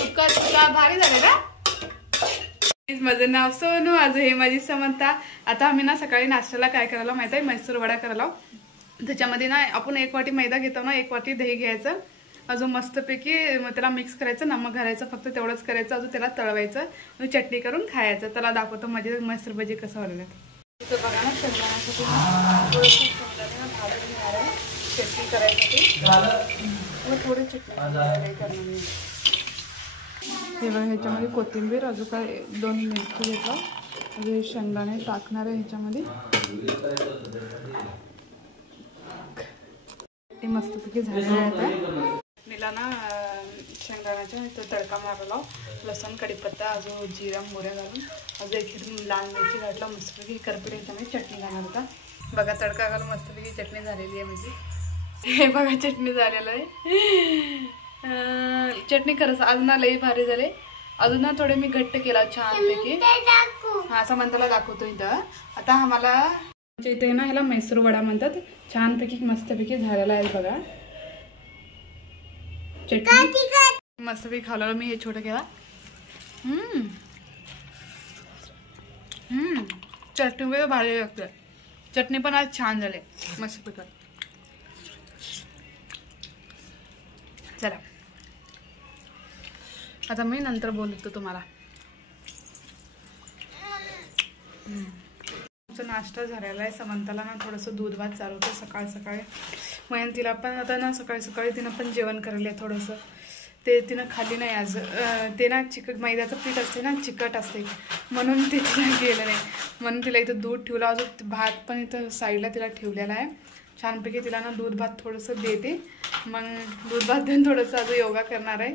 सुका भारी झाले ना. माझं नाव सोनू. आज हे माझी समंता. आता आम्ही ना सकाळी नाश्त्याला काय करायला माहित आहे, मैसूर वडा करायला. त्याच्यामध्ये ना आपण 1 वाटी मैदा घेतो ना, 1 वाटी दही घ्यायचं, अजून मस्तपैकी त्याला मिक्स करायचं, नमक घालायचं, फक्त तेवढंच करायचं. अजून त्याला तळवायचं, चटणी करून खायचं. त्याला दाखवतो माझे मैसूर भजी कसं बनवलं. इथं बघा ना, शेंगदाण्यासाठी चटणी करायसाठी थोडी चटणी करणार. हे बघा, ह्याच्यामध्ये कोथिंबीर, अजून काय 2 मिरची घेतला, अजून शेंगदाणे टाकणार आहे ह्याच्यामध्ये. ते मस्तपैकी झालेलं आहे. मीला ना शेंगदाण्याचा तो तडका मारला, लसूण, कढीपत्ता, अजून जिरा, मोहऱ्या घालून, अजून 1 लाल मिरची घातला, मस्तपैकी करपडी ह्याच्यामध्ये चटणी घालणार होता. बघा, तडका घालून मस्तपैकी चटणी झालेली आहे माझी. हे बघा, चटणी झालेलं आहे. चटणी खरंच आज ना लई भारी झाले. अजून ना थोडे मी घट्ट केला छानपैकी. हा, समंताला दाखवतो इथं. आता आम्हाला इथे ना ह्याला मैसूर वडा म्हणतात. छानपैकी मस्तपैकी झालेला आहे बघा. चटणी मस्तपैकी खावला मी. हे छोटं केला. चटणी भारी लागते. चटणी पण आज छान झाले मस्तपैकी. चला, आता मी नंतर बोलतो तुम्हाला. नाश्ता झालेला आहे. समंताला ना थोडंसं दूध भात चालू होतं सकाळ सकाळी. मग तिला पण आता ना सकाळी सकाळी तिनं पण जेवण करायला थोडंसं. ते तिनं खाल्ली नाही आज. ते ना मैद्याचं पीठ असते ना, चिकट असते, म्हणून ते तिला गेलं नाही. म्हणून तिला इथं दूध ठेवलं. अजून भात पण इथं साईडला तिला ठेवलेला आहे. छानपैकी तिला ना दूध भात थोडंसं देते. मग दूध भात देऊन थोडंसं अजून योगा करणार आहे.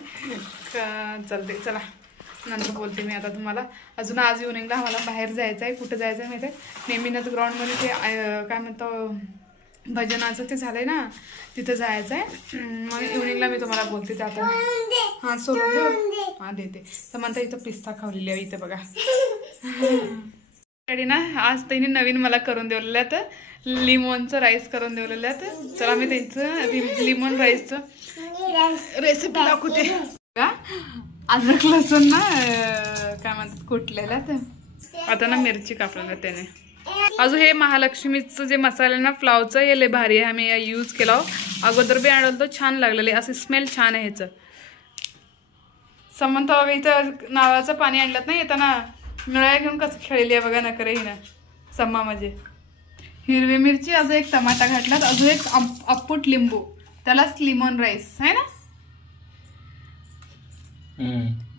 चालते, चला नंतर बोलते मी आता तुम्हाला. अजून आज इव्हनिंगला आम्हाला बाहेर जायचं आहे. कुठं जायचं आहे माहिती आहे? नेहमीनच ग्राउंडमध्ये ते काय म्हणतो भजनाचं ते झालंय ना, तिथं जायचं आहे. मग इव्हनिंगला मी तुम्हाला बोलते ते आता. हां, सोडून देऊ. हां, देते. तर म्हणता इथं पिस्ता खावलेली आहे. इथं बघा ना, आज त्यांनी नवीन मला करून दिलेलं आहे, तर लिमोनचं राईस करून दिलेलं आहे. तर चला मी त्यांचं लिमोन राईसचं रेसिपी दाखवते. का अद्रक लसूण ना काय म्हणतात कुटलेला. तर आता ना मिरची कापलेल्या त्याने. अजून हे महालक्ष्मीचं जे मसाला ना फ्लावचं, हे लय भारी आहे. आम्ही यूज केला. अगोदर बी आणलं तर छान लागलेलं आहे. असं स्मेल छान आहे ह्याचं. समंत बघा, इथं नावाचं पाणी आणलं ना येताना, नळ्या घेऊन कसं खेळली आहे बघा. नकरे ही ना सम्मा म्हणजे. हिरवी मिरची, अजून 1 टमाटा घातलात, अजून 1 अप्पूट लिंबू, त्यालाच लिमोन राईस आहे ना.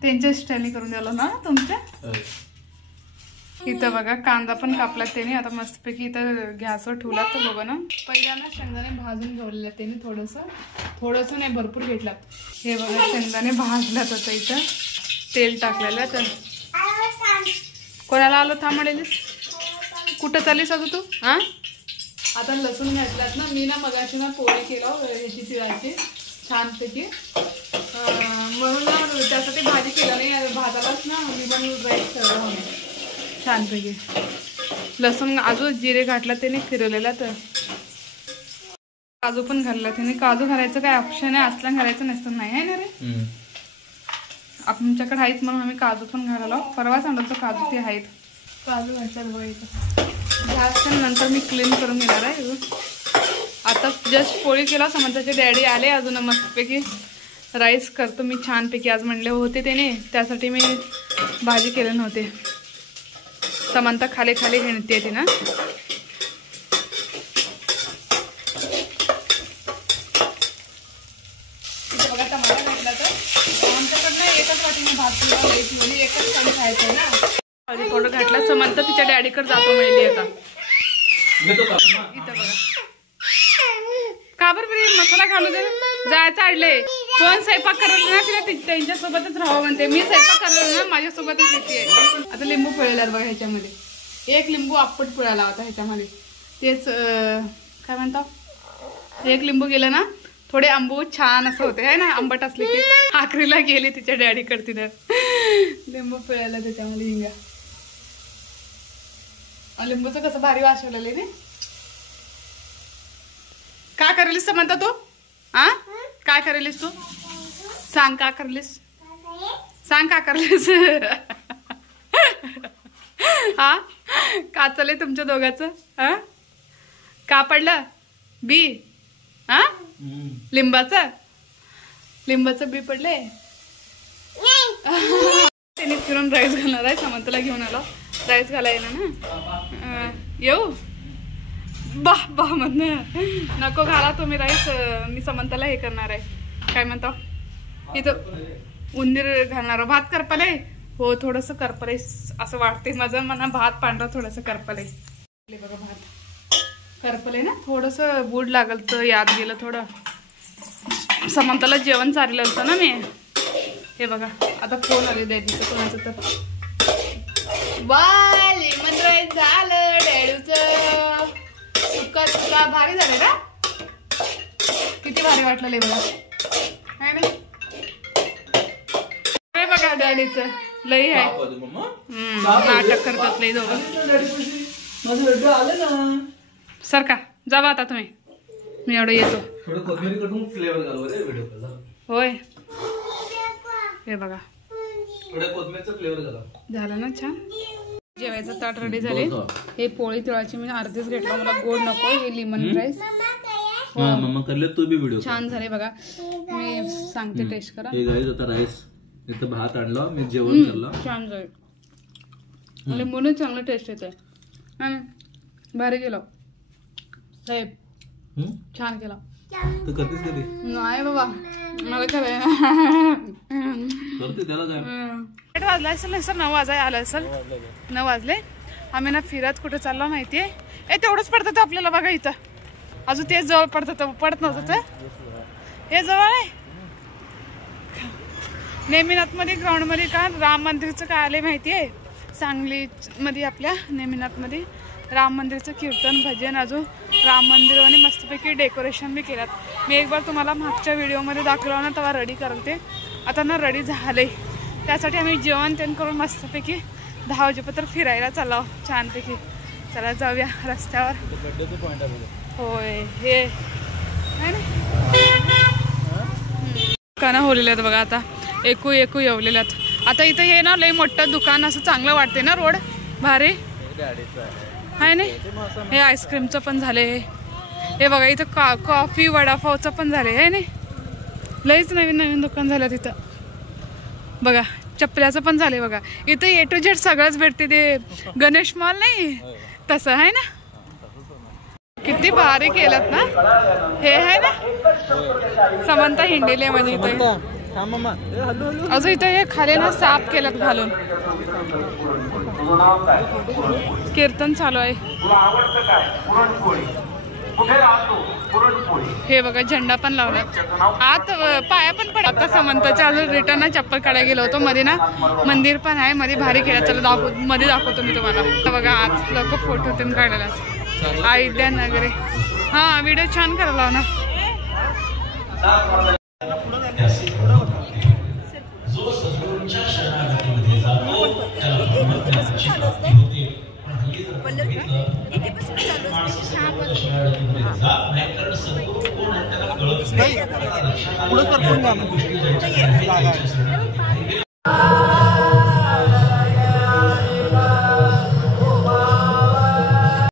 त्यांच्या स्टाईलने करून द्यालो ना तुमच्या. इथं बघा कांदा पण कापला त्याने. आता मस्तपैकी इथं गॅसवर ठेवला. तर बघा ना, पहिल्यांदा शेंगदाणे भाजून घेतलेले त्याने. थोडंसं नाही, भरपूर घेतला. हे बघा, शेंगदाणे भाजलात. आता इथं तेल टाकलेलं. तर कोणाला आलो थांबलेलीस? कुठं चाललीस अजून तू? हां, आता लसूण घातलात ना. मी ना मगाशी ना पोळी केला ह्याची तिळाची छानपैकी, म्हणून ना त्यासाठी भाजी केला नाही. भातालाच ना मी पण राईस ठेवला होता छानपैकी. लसूण अजून जिरे घातला त्याने फिरवलेला. तर काजू पण घालला त्याने. काजू घालायचं काय ऑप्शन आहे, असला घालायचं नसतं नाही आहे ना रे. आमच्याकडे आहेत म्हणून आम्ही काजू पण घालायला. परवा सांगतो काजू ते आहेत. काजू घातल्यात बघा इथं. गॅस नंतर मी क्लीन करून घेणार आहे. आता जस्ट पोळी केला. समंताचे डॅडी आले. अजून मस्तपैकी राईस करतो मी छानपैकी. आज म्हणले होते त्याने, त्यासाठी मी भाजी केले नव्हते. समंता खाली खाली घेणते ती ना. तिथे बघा टमाटा घातला. तर आमच्याकडनं 1च वाटीने भात किंवा लई 1च कणी खायचं ना. हळदी पावडर घातला. समंता तिच्या डॅडीकडे जातो मिळली आता. इथं बघा का बरं मसाला घालू दे. जायचं अडले. कोण स्वयंपाक करायला ना तिला त्यांच्यासोबतच राहावं म्हणते. मी स्वयंपाक करायला ना माझ्यासोबतच येते. आता लिंबू पिळलेला बघा ह्याच्यामध्ये. 1 लिंबू आपट पिळाला होता ह्याच्यामध्ये. तेच काय म्हणतो, 1 लिंबू गेलं ना, थोडे आंबू छान असं होते आहे ना. आंबट असले की. आखरीला गेली तिच्या डॅडीकडे तिनं लिंबू पिळायला त्याच्यामध्ये. हिंगा लिंबूचं कसं भारी वाशवलेलं नाही. का करेलीस म्हणता तू? हा, काय करेलीस तू? सांग का करलीस? सांग का करलेस हा का चाललंय तुमच्या दोघांचं हा का पडलं बी हा लिंबाचं बी पडले त्याने फिरून राईस घालणार आहे समंतला घेऊन आलो राईस घालायला ना येऊ बाह म्हणणं नको घाला तुम्ही राईस मी समंतला हे करणार आहे काय म्हणतो इथं उंदीर घालणार भात करपले हो थोडंसं करपले असं वाटते माझं मना भात पांढरा थोडंसं करपले बघा भात करपले ना थोडंसं बूड लागल तर याद गेलं थोडं समंतला जेवण चाललं होतं ना मी हे बघा आता फोन आले डॅडीचं कोणाचं तर बाय लेमन राईस झालं डॅडूचं सुका भारी झालं ना किती भारी वाटलं ले बघा है ना बघा डॅडीचं लई आहे नाटक करतात लई दोघं सर का जावा आता तुम्ही मी एवढं येतो होय हे बघा झालं ना छान जेवायचं ताट रेडी झाले हे पोळी तिळाची मी अर्धीच घेतलं मला गोड नको हे लेमन राईस छान झाले बघा मी सांगते टेस्ट करा राईस इथं भात आणलं मी जेवण केलं छान झालं म्हणजे म्हणून चांगलं टेस्ट येत आहे भारी केलं साहेब छान केलं तू करतेस कधी नाही बाबा मला काय करते त्याला काय 8 वाजला असेल ना सर 9 वाजाय आलं असेल 9 वाजले आम्ही ना फिरत कुठे चाललो माहितीये ए तेवढंच पडतं आपल्याला बघा इथं अजून तेच जवळ पडतं पडत नव्हतं तर हे जवळ आहे नेमिनाथ मध्ये ग्राउंड मध्ये का राम मंदिरचं काय आले माहितीये सांगली मध्ये आपल्या नेमिनाथ मध्ये राम मंदिरचं कीर्तन भजन अजून राम मंदिर आणि मस्तपैकी डेकोरेशन बी केलात मी एक बार तुम्हाला मागच्या व्हिडिओमध्ये दाखवलं ना तेव्हा रेडी करते आता ना रेडी झाले त्यासाठी आम्ही जेवण तेन करून मस्तपैकी 10 वाजेपर्यंत फिरायला चाललो छानपैकी चला जाऊया रस्त्यावर होय हे काना होलेले आहेत बघा आता एकू येवलेले आहेत आता इथं हे ना लई मोठं दुकान असं चांगलं वाटते ना रोड भारी आहे ना हे आईस्क्रीमचं पण झाले हे बघा इथं कॉफी वडापावचं पण झाले आहे ना लईच नवीन दुकान झालं तिथं बघा चपल्याचं पण झाले बघा इथं A to Z सगळंच भेटते ते गणेश मॉल नाही तसं आहे ना किती भारी केलं ना हे आहे ना समंता हिंडेले म्हणजे इथं अजून इथं हे खाली ना साफ केलं घालून कीर्तन चालू आहे हे बघा झेंडा पण लावला आत पाया पण पडत आता समंताच्या अजून रिटर्न चप्पल काढायला गेलो होतो मध्ये ना मंदिर पण आहे मध्ये भारी खेळा चला मध्ये दाखवतो मी तुम्हाला बघा आत लोक फोटो ते काढायला अयोध्या नगरे हा व्हिडिओ छान करायला ना जो सद्गुरूंच्या शरणागतीमध्ये जातो त्याला परमात्म्याची प्राप्ती होते पण हल्ली माणसाच्या शरणागतीमध्ये जात नाही कारण सद्गुरू कोण आहे त्याला कळत नाही